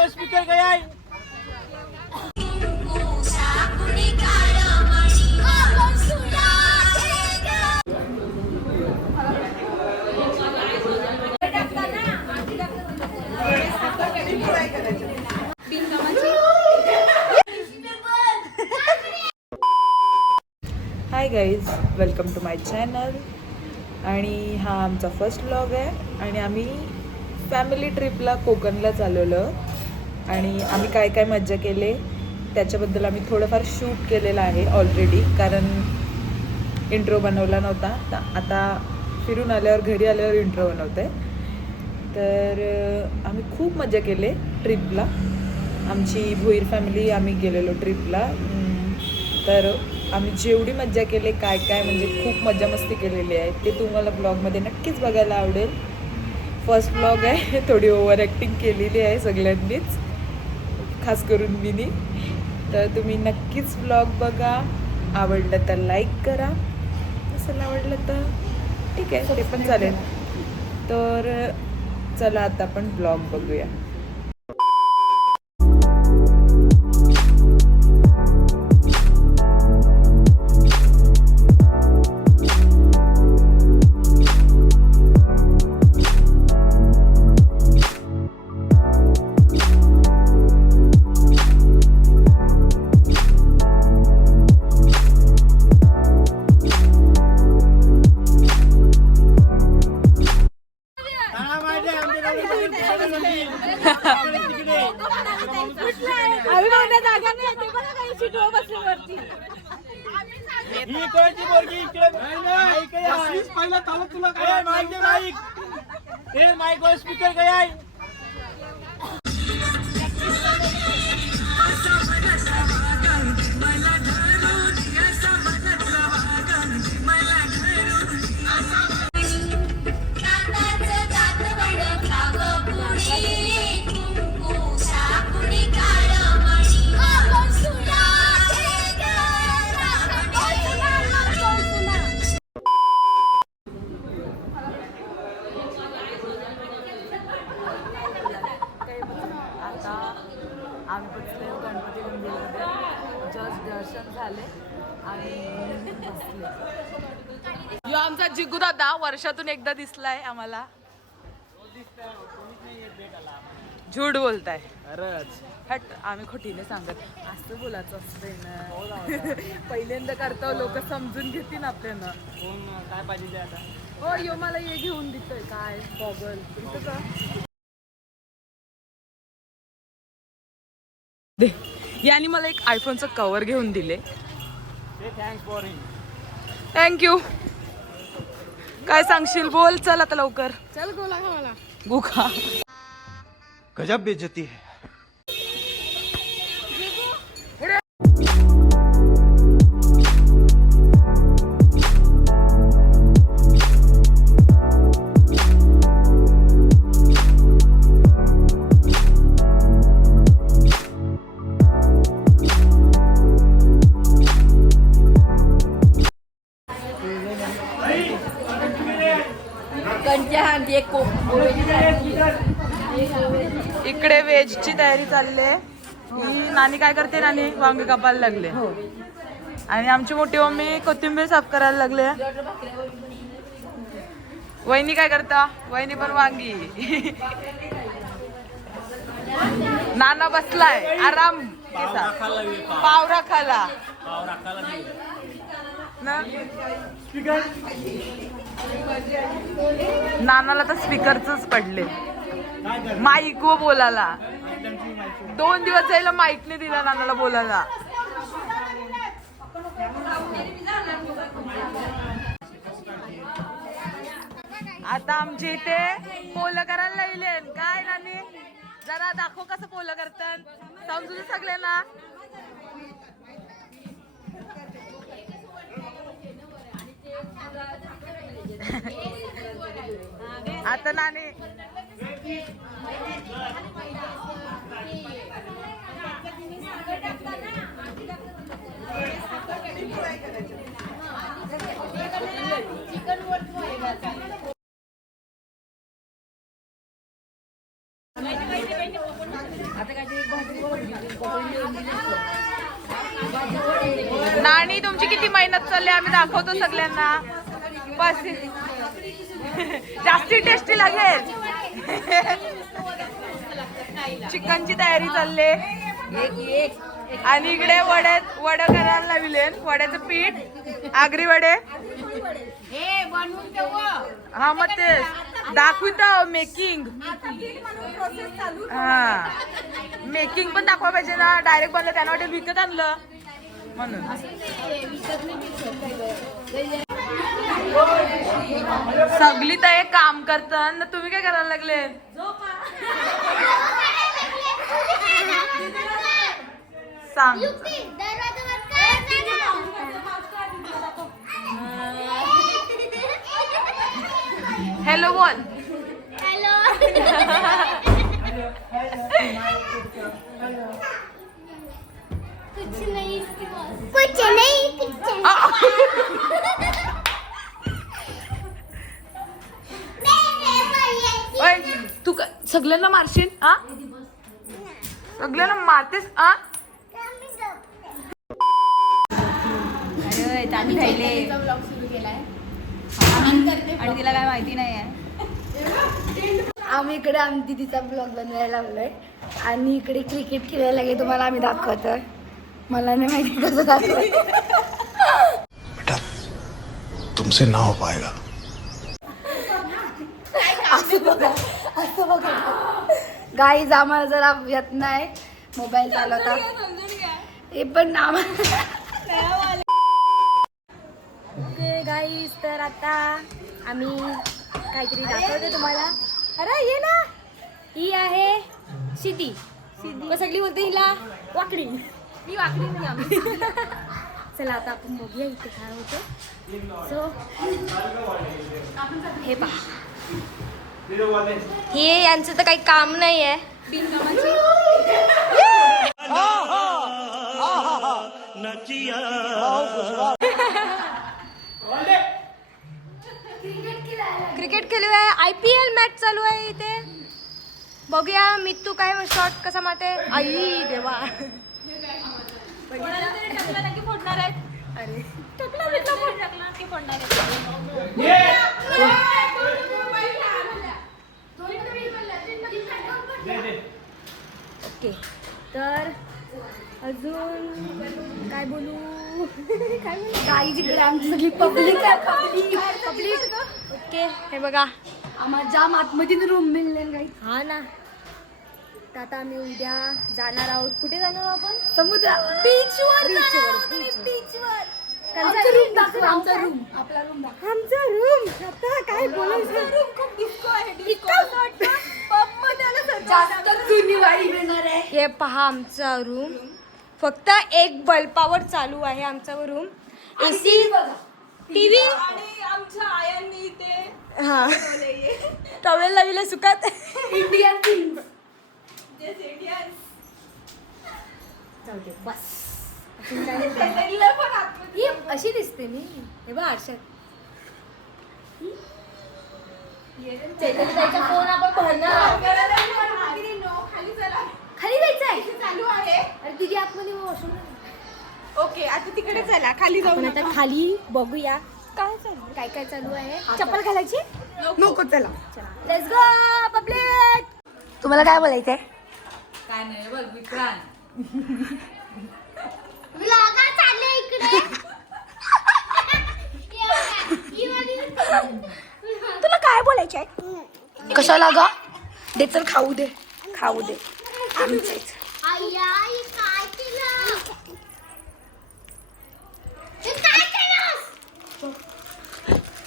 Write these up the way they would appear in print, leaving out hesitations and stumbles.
को स्पीकर गया है। Hi guys, welcome to my channel. आणि हा आमचा फर्स्ट व्लॉग आहे आणि आम्ही फॅमिली ट्रिपला कोकणला चालवलो आणि आम्ही काय काय मज्जा केले त्याच्याबद्दल आम्ही थोडंफार शूट केलेलं आहे ऑलरेडी, कारण इंट्रो बनवला नव्हता. आता फिरून आल्यावर घरी आल्यावर इंट्रो बनवते. तर आम्ही खूप मज्जा केले ट्रिपला. आमची भोईर फॅमिली आम्ही गेलेलो ट्रिपला. तर आम्ही जेवढी मज्जा केली काय काय म्हणजे खूप मज्जा मस्ती केलेली आहे ते तुम्हाला ब्लॉगमध्ये नक्कीच बघायला आवडेल. फर्स्ट ब्लॉग आहे, थोडी ओव्हर ॲक्टिंग केलेली आहे सगळ्यांनीच, खास करून मीनी. तर तुम्ही नक्कीच ब्लॉग बघा. आवडलं तर लाईक करा, नसेल आवडलं तर ठीक आहे, ते पण चालेल. तर चला आता आपण ब्लॉग बघूया. माइक को स्पीकर गया है. आम्ही बसले गणपती मंदिरामध्ये, जस्ट दर्शन झाले आणि बसले. आमचा जिगू दादा वर्षातून एकदा दिसलाय आम्हाला. झूट बोलताय. हट, आम्ही खोटीने सांगत असं बोलायचं असतंय ना. पहिल्यांदा करतो, लोक समजून घेतील आपल्याला. काय पाहिजे आता. हो, यो मला हे घेऊन देतोय काय गॉगल तुमचं. याने मला एक आयफोनचं कव्हर घेऊन दिले. थँक्यू. काय सांगशील, बोल. चल आता लवकर चल. गोला खा मला. गुखा. गजब बेइज्जती है. इकडे वेजची तयारी चालली आहे. ही नानी काय करते, नानी वांगे कापायला लागले आणि आमची मोठी मम्मी कोथिंबीर साफ करायला लागले. वहिनी काय करता, वहिनी पण वांगी. नाना बसलाय आराम, पावरा खाला ना. नानाला तर स्पीकरच पडले, माईक व बोलायला. 2 दिवस जायला माईक नाही दिला नानाला बोलायला. आता आमच्या इथे पोलं करायला लागले. काय नानी, जरा दाखव कसं पोलं करतात, समजून सगळ्यांना. आता नानी आता किती मेहनत चालली आम्ही दाखवतो सगळ्यांना. बस जास्ती टेस्टी लागेल. चिकनची तयारी चालली आणि इकडे वडे करायला लावले. वड्याचं पीठ, आगरी वडे. हा मग ते दाखवित मेकिंग. हा मेकिंग पण दाखवा पाहिजे ना. डायरेक्ट बनलं त्यांना वाटेल विकत आणलं म्हणून. सगळी तर एक काम करतात ना. तुम्ही काय करायला लागले? सांग. हॅलो बोल. कुछ नहीं तू सगळ्यांना मारशील? आ सगळ्यांना मारतेस? आ आणि तिला काय माहिती नाही आहे. आम्ही इकडे आम्ही दीदीचा ब्लॉग बनवायला लागलोय आणि इकडे क्रिकेट खेळायला गेले. तुम्हाला आम्ही दाखवतोय. मला नाही माहिती कसं दाखवतोय. बेटा तुमसे ना हो पाएगा. असं बघा गाईज आम्हाला जरा येत नाही मोबाईल चालवता. हे पण ओके गाईज, तर आता आम्ही काहीतरी दाखवतो तुम्हाला. अरे ये ना. ही आहे सिद्धी. सगळी बोलते हिला वाकडी. मी वाकडी नाही आम्ही. चला आता आपण बघूया इथे काय होतं. सो हे पहा, हे यांचं तर काही काम नाही आहे. क्रिकेट खेळूया. IPL मॅच चालू आहे इथे. बघूया मित्तू काय शॉट कसा मारते. आई देवा. फोडणार आहेत. अरे ओके, तर अजून काय बोलू. काही जिकडे आमची सगळी पब्लिक आहे. ओके, हे बघा आम्हाला जाम आतमध्ये रूम मिळले काही. हा ना. तर आता आम्ही उद्या जाणार आहोत. कुठे जाणार आहोत आपण? समुद्र बीचवर. आमचा रूम आता काय बोलायचं. हे पहा आमचा रूम. फक्त एक बल्बावर चालू आहे आमचा रूम. एसी, टीव्ही आणि आमच्या आयांनी ते हा टॉवेल लावले सुकात. Indian theme. बस ही अशी दिसते मी. हे बघ आरशात. चैतन्यचा फोन आपण भरणार. खाली जायचं आहे. चालू आहे. अरे तुझी आतमध्ये वॉशरूम. ओके, आता तिकडे चला खाली जाऊ. आता खाली बघूया काय चालू, काय काय चालू आहे. चप्पल घालायची नको. चला लेट्स गो पब्लिक. तुम्हाला काय बोलायचंय? काय नाही बघ विक्रांत. व्लॉगर चालले इकडे. तुला काय बोलायचंय? कशाला ग? दे चल खाऊ दे.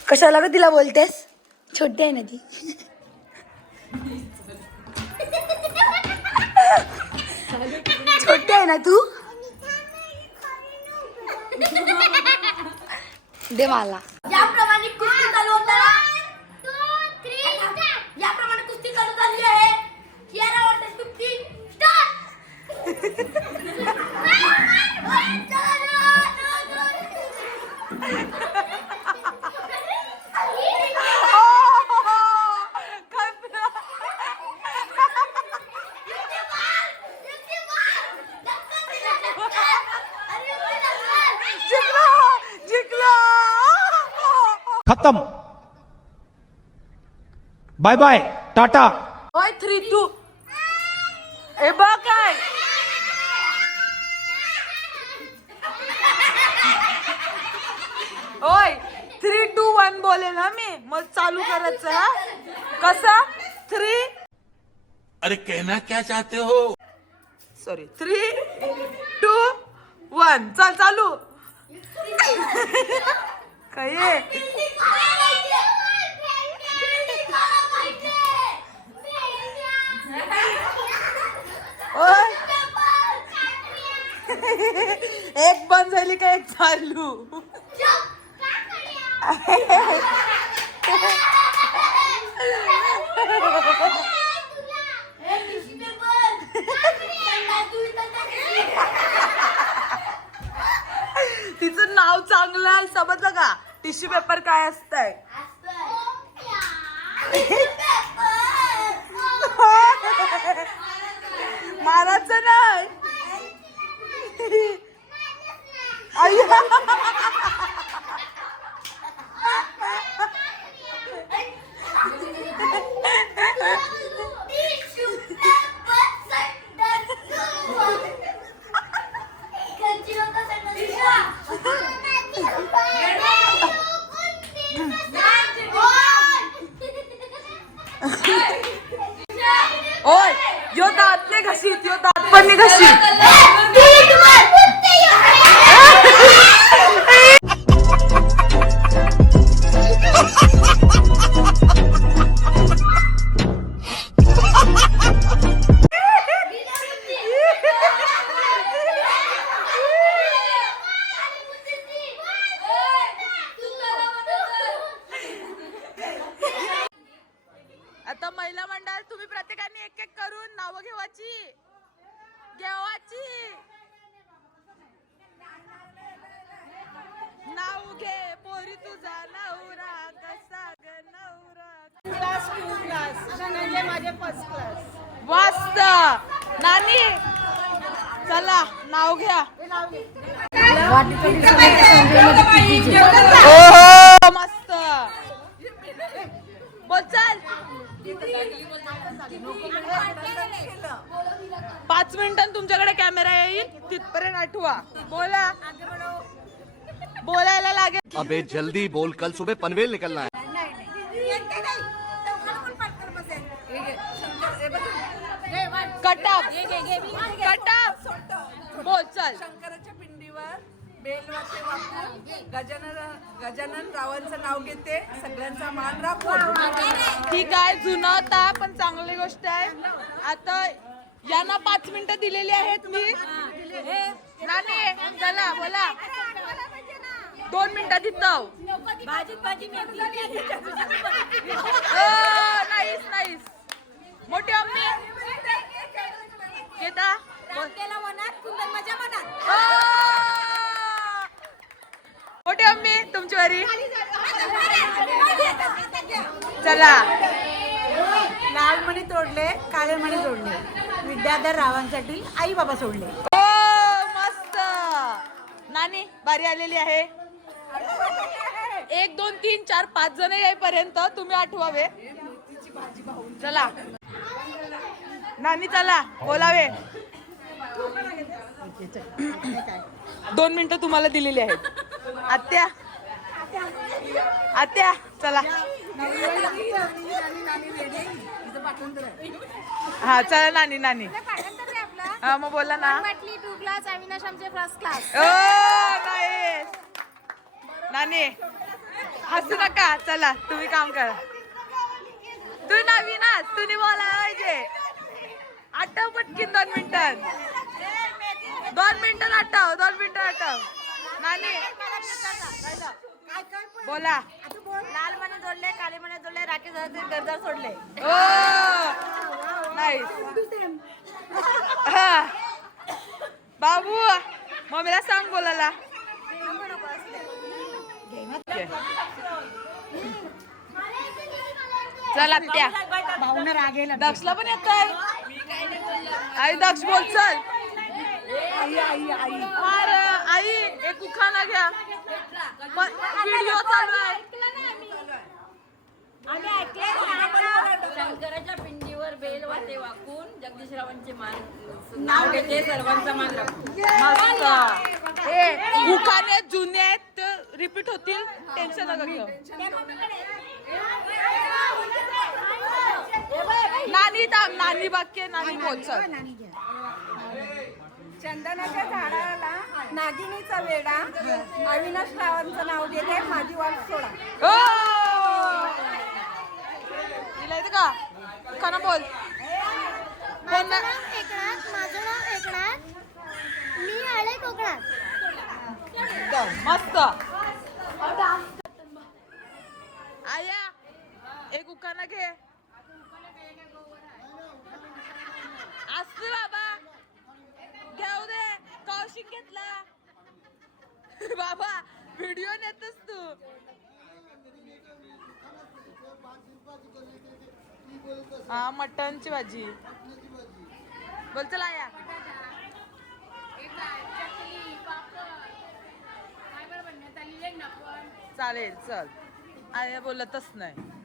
कशाला ग तिला बोलतेस? छोटी आहे ना ती. छोटी आहे ना तू. दे मला. याप्रमाणे कुस्ती चालू होता. याप्रमाणे कुस्ती चालू झाली आहे. 11 वर्ष कुस्ती स्टार्ट. खत्म, बाय बाय, टाटा. ओय 3 2 ए बघ काय ओय 3 2 1 बोलेल ना मी मग चालू करायचं हा कसा 3 अरे कहना क्या चाहते हो? सॉरी 3 2 1 चल चालू काय आहे? ओय एक बंद झाली का एक चालू तिचं नाव चांगलं आहे समजलं का टिश्यू पेपर काय असतंय मारायचं नाही अय्या. ओय यो दात नाही घसीत यो दात पण नाही घसीत आता महिला मंडळ तुम्ही प्रत्येकाने एक एक करून नाव घेवायची नाव घे पोरी तुझा नवरा कसा ग नवरा क्लास 2 क्लास माझे फर्स्ट क्लास मस्त नानी चला नाव घ्या ओहो मस्त बोल चल 5 मिनिटांनी तुमच्याकडे कॅमेरा येईल तिथपर्यंत आठवा बोला बोलायला लागेल अबे जल्दी बोल, कल सुबह पनवेल निकलना है. कटअप बोल चल शंकराच्या पिंडीवर बेलवाटे वापरून गजानन रावांचं नाव घेते सगळ्यांचा मान राखून ठीक आहे जुनं होता पण चांगली गोष्ट आहे आता यांना 5 मिनिटं दिलेली आहेत मी नानी चला बोला 2 मिनिटात तिथं नाईस नाईस मोठी अम्मी घेता मोठी अम्मी तुमची वारी चला लाल मणी तोडले काळे मणी तोडले विद्याधर रावांसाठी आई बाबा सोडले ओ मस्त नानी बारी आलेली आहे 1 2 3 4 5 जण येईपर्यंत तुम्ही आठवावे चला नानी चला बोलावे 2 मिनिटं तुम्हाला दिलेली आहेत आत्या आत्या चला हा चला नानी नानी हा मग बोला ना टू क्लास अविनाश आमचे फर्स्ट क्लास ओ नाईस नानी हसू नका चला तुम्ही काम करा तू नवीनच तुम्ही बोलायला पाहिजे आठव पटकीन 2 मिनिटात 2 मिनिटात आठव 2 मिनिटात आठव नानी बोला लाल मणी जोडले काळे मणी जोडले राकेश गरजार सोडले ओ नाईस हा बाबू मम्मीला सांग बोलायला चल आत्या दक्षला पण येत आई दक्ष बोल चल आई एक उखाणा घ्या व्हिडिओ चालू आहे जगदीशरावांचे मान नाव घेते सर्वांचा मान राखू. मस्त ए उखाणे जुने आहेत रिपीट होतील टेन्शन नका घेऊ नानी थांब नानी बाकी नानी बोलचं चंदनाच्या झाडाला नागिनीचा वेडा अविनाश रावांचं नाव घेते माझी वाट सोडा. तिला येतं का खाना बोल माझं नाव एकनाथ मी आले कोकणात. मस्त आया एक उखाणा घे असं बाबा घेऊ दे कौशिक घेतला बाबा व्हिडिओ नेतस तू हा मटनची भाजी बोल चला आया चालेल चल आया बोलतच नाही